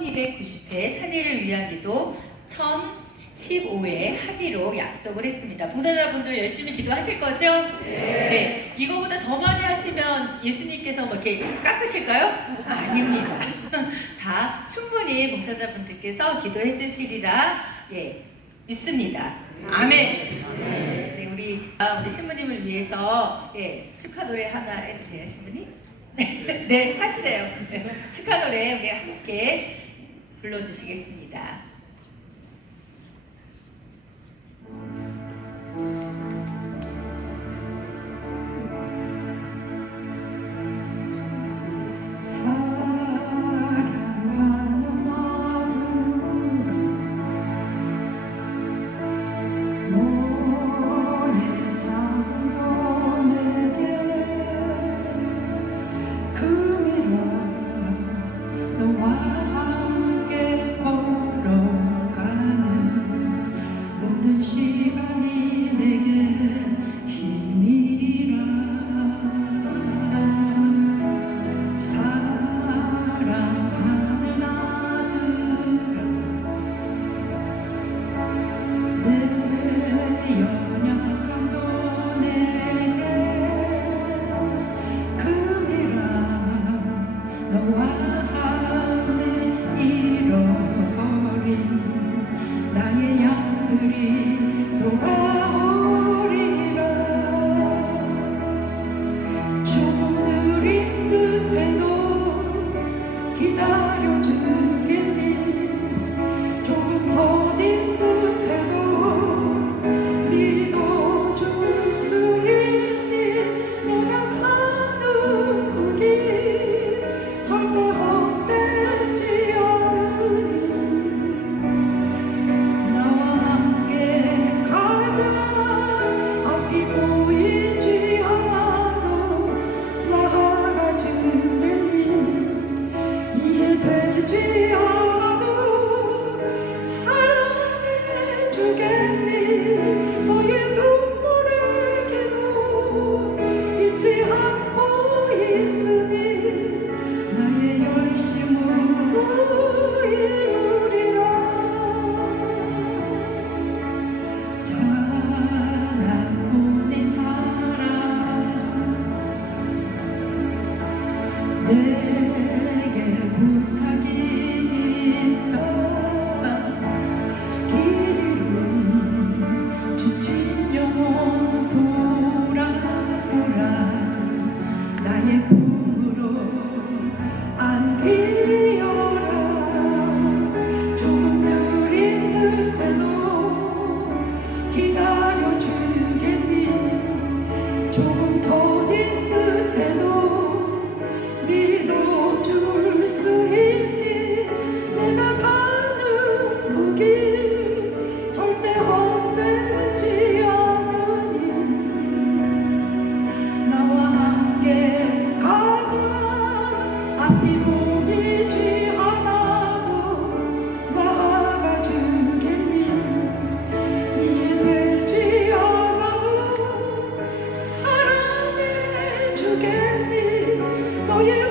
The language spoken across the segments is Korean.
1290회 사제를 위한 기도 1015회 합의로 약속을 했습니다. 봉사자분들 열심히 기도하실 거죠? 네. 이거보다 더 많이 하시면 예수님께서 뭐 이렇게 깎으실까요? 아닙니다. 다 충분히 봉사자분들께서 기도해 주시리라 예, 믿습니다. 아멘. 네, 우리 아, 우리 신부님을 위해서 예, 축하 노래 하나 해도 돼요, 신부님? 네, 네 하시래요. 네, 축하 노래 우리 함께 불러주시겠습니다. Yeah. 너의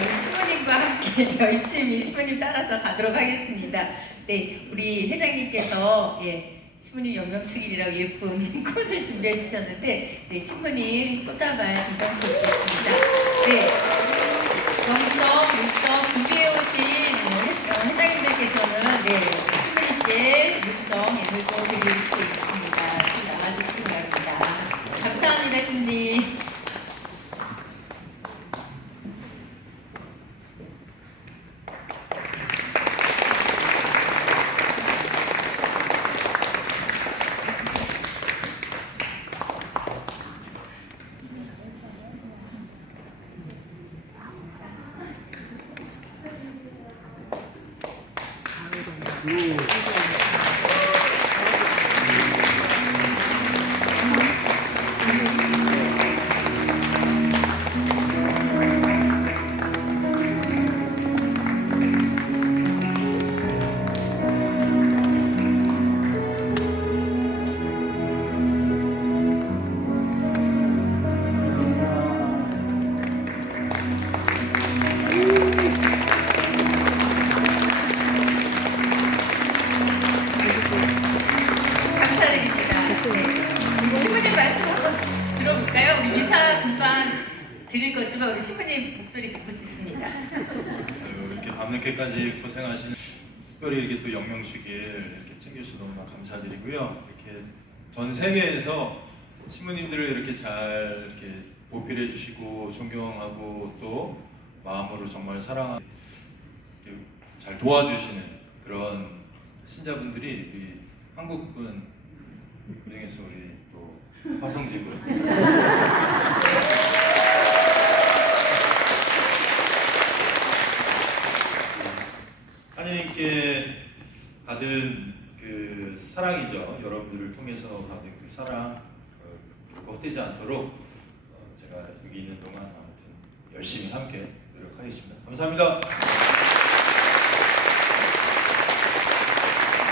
우리 신부님과 함께 열심히 신부님 따라서 가도록 하겠습니다. 네, 우리 회장님께서 예, 신부님 영명축일이라고 예쁜 꽃을 준비해 주셨는데 네, 신부님 꽃다발 등장시켰습니다. 네, 영점, 육점 준비해 오신 감 밤늦게까지 고생하신 특별히 이렇게 또 영명식일 이렇게 챙겨주셔서 너무 감사드리고요. 이렇게 전 세계에서 신부님들을 이렇게 잘 이렇게 보필해 주시고 존경하고 또 마음으로 정말 사랑하는 잘 도와주시는 그런 신자분들이 우리 한국분 그중에서 우리 또 화성지분 하나님께 받은 그 사랑이죠. 여러분들을 통해서 받은 그 사랑 어, 헛되지 않도록 어, 제가 여기 있는 동안 아무튼 열심히 함께 노력하겠습니다. 감사합니다.